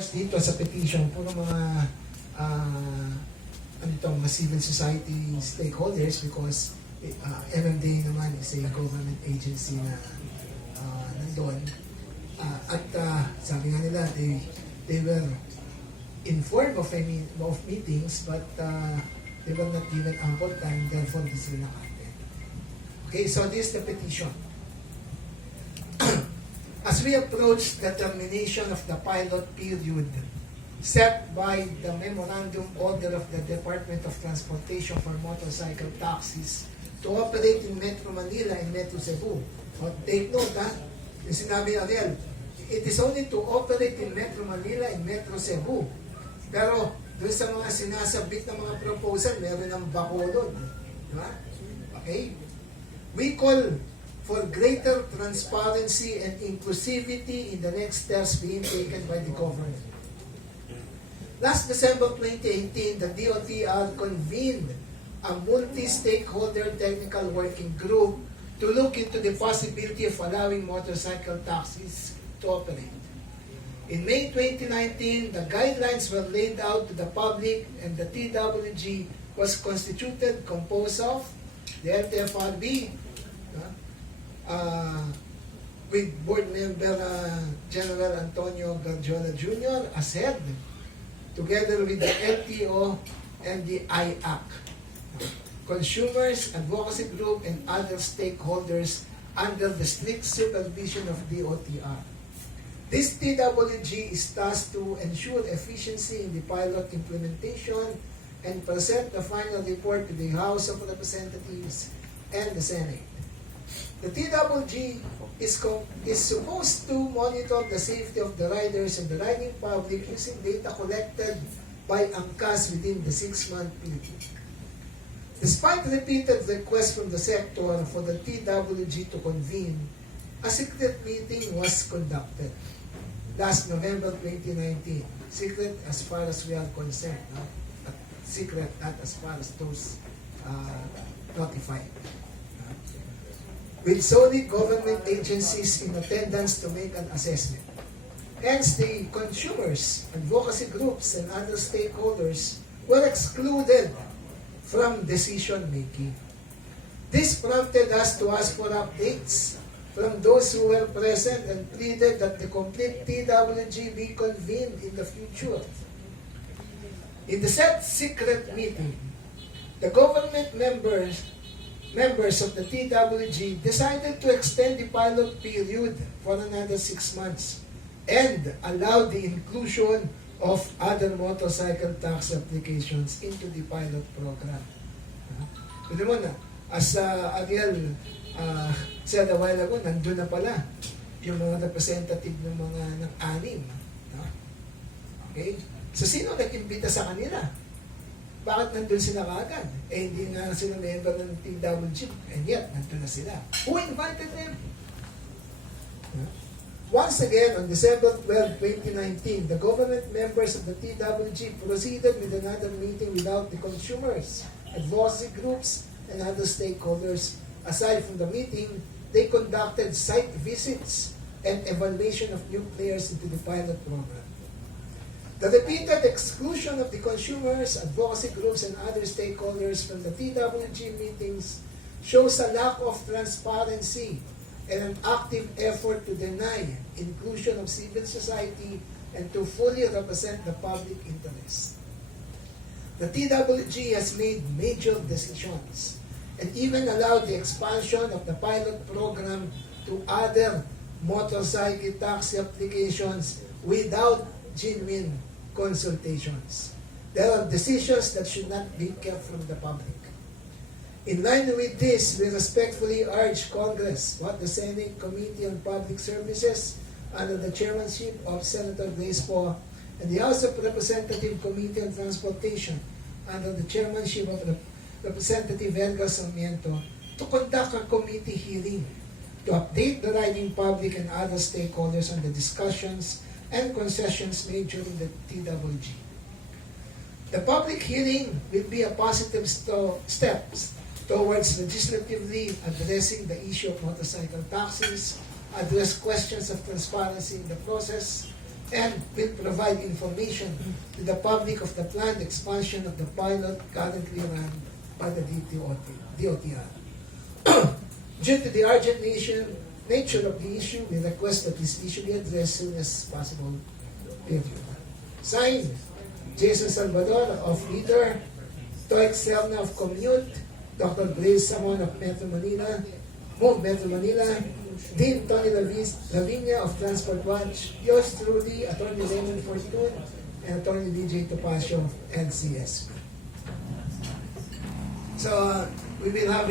Dito sa petition, puro mga mga civil society stakeholders because MMDA naman is a government agency na nandun. Sabi nga nila, they were informed of meetings but they were not given ample time, therefore this will not happen. Okay, so this is the petition. As we approach the termination of the pilot period set by the Memorandum Order of the Department of Transportation for motorcycle taxis to operate in Metro Manila and Metro Cebu. So, take note, yung sinabi Ariel, it is only to operate in Metro Manila and Metro Cebu. Pero doon sa mga sinasabit na mga proposal, meron ng bakulod. Diba? Okay? We call for greater transparency and inclusivity in the next steps being taken by the government. Last December 2018, the DOTR convened a multi-stakeholder technical working group to look into the possibility of allowing motorcycle taxis to operate. In May 2019, the guidelines were laid out to the public and the TWG was constituted, composed of the LTFRB, with Board Member General Antonio Garjola Jr. as head, together with the LTO and the IAC, consumers, advocacy group, and other stakeholders under the strict supervision of DOTR. This TWG is tasked to ensure efficiency in the pilot implementation and present the final report to the House of Representatives and the Senate. The TWG is supposed to monitor the safety of the riders and the riding public using data collected by AMCAS within the 6-month period. Despite repeated requests from the sector for the TWG to convene, a secret meeting was conducted last November 2019. Secret as far as we are concerned, but secret not as far as those notified. With solely government agencies in attendance to make an assessment. Hence, the consumers, advocacy groups, and other stakeholders were excluded from decision-making. This prompted us to ask for updates from those who were present and pleaded that the complete TWG be convened in the future. In the said secret meeting, the government members of the TWG decided to extend the pilot period for another 6 months and allow the inclusion of other motorcycle tax applications into the pilot program. Pwede mo na, as Ariel said a while ago, nandun na pala yung mga representative ng mga ng-anim. Okay? So, sino nag-imbita sa kanila? Bakit nandun sila kaagad? Hindi nga sila member ng TWG, and yet, nandun na sila. Who invited them? Once again, on December 12, 2019, the government members of the TWG proceeded with another meeting without the consumers, advocacy groups, and other stakeholders. Aside from the meeting, they conducted site visits and evaluation of new players into the pilot program. The repeated exclusion of the consumers, advocacy groups, and other stakeholders from the TWG meetings shows a lack of transparency and an active effort to deny inclusion of civil society and to fully represent the public interest. The TWG has made major decisions and even allowed the expansion of the pilot program to other motorcycle taxi applications without genuine consultations. There are decisions that should not be kept from the public. In line with this, we respectfully urge Congress, the Senate Committee on Public Services, under the chairmanship of Senator Grace Poe, and the House of Representatives Committee on Transportation, under the chairmanship of Representative Edgar Sarmiento, to conduct a committee hearing to update the riding public and other stakeholders on the discussions and concessions made during the TWG. The public hearing will be a positive step towards legislatively addressing the issue of motorcycle taxis, address questions of transparency in the process, and will provide information to the public of the planned expansion of the pilot currently run by the DOTR. Due to the urgent nature of the issue, we request that this issue be addressed as soon as possible. Signed, Jason Salvador of Leader, Toik Selna of Commute, Dr. Blaise Samon of Metro Manila, Move Metro Manila, Dean Tony Lavinia of Transport Watch, yours truly, Attorney Raymond Fortune, and Attorney DJ Topacio of NCSP. So, we will have